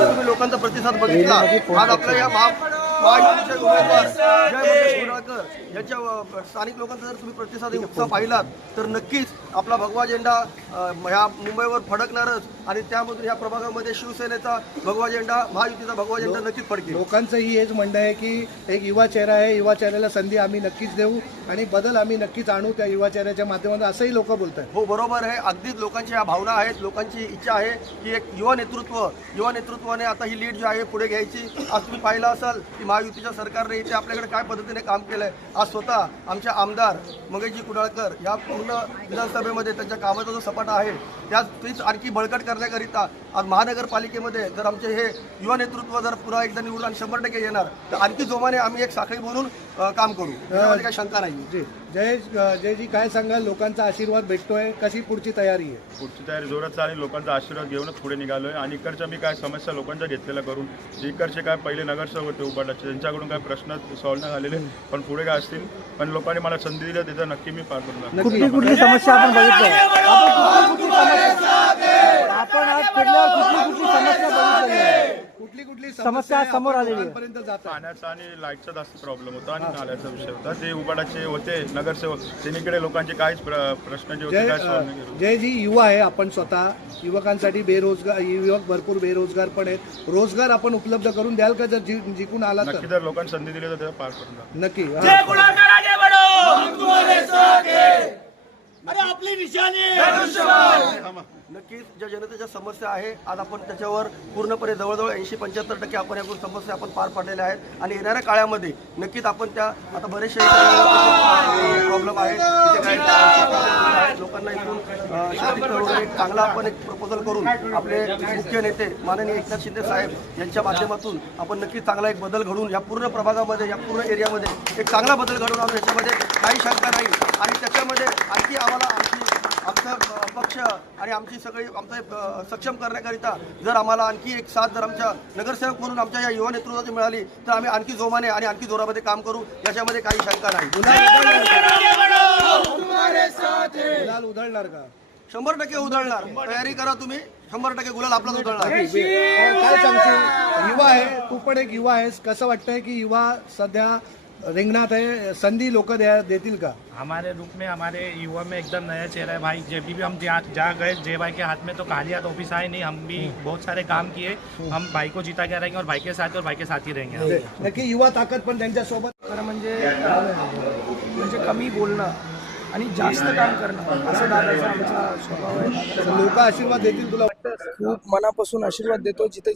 तुम्ही लोकांचा प्रतिसाद बघितला। आज आपल्या या महायुतीचे उमेदवार जय मंगेश कुडाळकर यांच्या स्थानिक लोकांचा जर तुम्ही प्रतिसाद उत्साह पाहिलात तर नक्कीच आपला भगवा झेंडा ह्या मुंबईवर फडकणारच आणि त्यामधून या प्रभागामध्ये शिवसेनेचा भगवा झेंडा, महायुतीचा भगवा झेंडा नक्कीच फडकेल। लोकांचंही हेच म्हणणं आहे की एक युवा चेहरा आहे, युवा चेहऱ्याला संधी आम्ही नक्कीच देऊ आणि बदल आम्ही नक्कीच आणू त्या युवा चेहऱ्याच्या माध्यमातून, असंही लोक बोलतात। हो, बरोबर आहे। अगदीच लोकांची ह्या भावना आहेत, लोकांची इच्छा आहे की एक युवा नेतृत्वाने आता ही लीड जी आहे पुढे घ्यायची। आज तुम्ही पाहिलं असाल की महायुतीच्या सरकारने इथे आपल्याकडे काय पद्धतीने काम केलंय। आज स्वतः आमचे आमदार मंगेशजी कुडाळकर या पूर्ण विधानसभेमध्ये त्यांच्या कामाचा जो सपाटा आहे त्याच आणखी बळकट करण्याकरिता आज महानगरपालिकेमध्ये जर आमचे हे युवा नेतृत्व जर पुन्हा एकदा निवडून आणि 100% येणार तर आणखी जोमाने आम्ही एक साखळी बनून काम करू, त्यामध्ये काही शंका नाही। जी जयजी, काय सांगाल? लोकांचा आशीर्वाद भेटतोय, कशी पुढची तयारी आहे? पुढची तयारी जोरात चालली, लोकांचा आशीर्वाद घेऊनच पुढे निघालोय आणि इकडच्या मी काय समस्या लोकांच्या घेतलेल्या करून इकडचे काय पहिले नगरसेवक होते उबाटाचे त्यांच्याकडून काय प्रश्न सॉल्व्ह नाही झालेले पण पुढे काय असतील, पण लोकांनी मला संधी दिली त्याचं नक्की मी पार करणार। कुठली समस्या आपण बघितली, आपण आज फिरल्यावर कुठली समस्या समोर आलेली आहे? पाण्याचा आणि लाईटचा जास्त प्रॉब्लेम होता आणि नाल्याचा विषय होता। ते उबाटाचे होते नगरसेवक, त्यांनीकडे लोकांचे काहीच प्रश्न जे होते काय सॉल्व्ह नाही केले। जयजी, युवा आहे आपण, स्वतः युवकांसाठी बेरोजगार, युवक भरपूर बेरोजगार पण आहेत, रोजगार आपण उपलब्ध करून द्याल का? जर जिंकून आला तर नक्की जर लोकांनी संधी दिली तर त्याला पार करणार नक्की। नक्कीच ज्या जनतेच्या समस्या आहे आज आपण त्याच्यावर पूर्णपणे जवळजवळ 80-75% आपण या समस्या आपण पार पाडलेल्या आहेत आणि येणाऱ्या काळामध्ये नक्कीच आपण त्या आता बरेचसे प्रॉब्लेम आहेत तिथे काय लोकांना इथून एक चांगला आपण एक प्रपोजल करून आपले मुख्य नेते माननीय एकनाथ शिंदे साहेब यांच्या माध्यमातून आपण नक्कीच चांगला एक बदल घडवून या पूर्ण प्रभागामध्ये, या पूर्ण एरियामध्ये एक चांगला बदल घडवून आणू, याच्यामध्ये काही शंका नाही। आणि त्याच्यामध्ये आणखी आम्हाला आमचा पक्ष आणि आमची सगळी आमचा सक्षम करण्याकरिता जर आम्हाला आणखी एक साथ जर आमच्या नगरसेवक म्हणून आमच्या या युवा नेतृत्वाची मिळाली तर आम्ही आणखी जोमाने आणि आणखी जोरामध्ये काम करू, याच्यामध्ये काही शंका नाही। गुलाल उधळणार का? 100% उधळणार, तयारी करा तुम्ही, 100% गुलाल आपलाच उधळणार। काय सांगशील? युवा आहे, तू पण एक युवा आहेस, कसं वाटतंय की युवा सध्या रिंगणात है, संधि लोग देतील का? हमारे रूप में हमारे युवा में एकदम नया चेहरा है भाई। जब भी हम जहाँ गए जय भाई के हाथ में तो खाली हाथ ऑफिस आए नहीं, हम भी बहुत सारे काम किए। हम भाई को जीता के रहेंगे और भाई के साथ और भाई के साथ ही रहेंगे। नक्की युवा ताकद पण त्यांच्यासोबत म्हणजे कमी बोलणं आणि जास्त काम करणं असं दादाचा आमचा स्वभाव आहे। लोक आशीर्वाद देतील तुला वाटतं? खूप मनापासून आशीर्वाद देतो, जिथे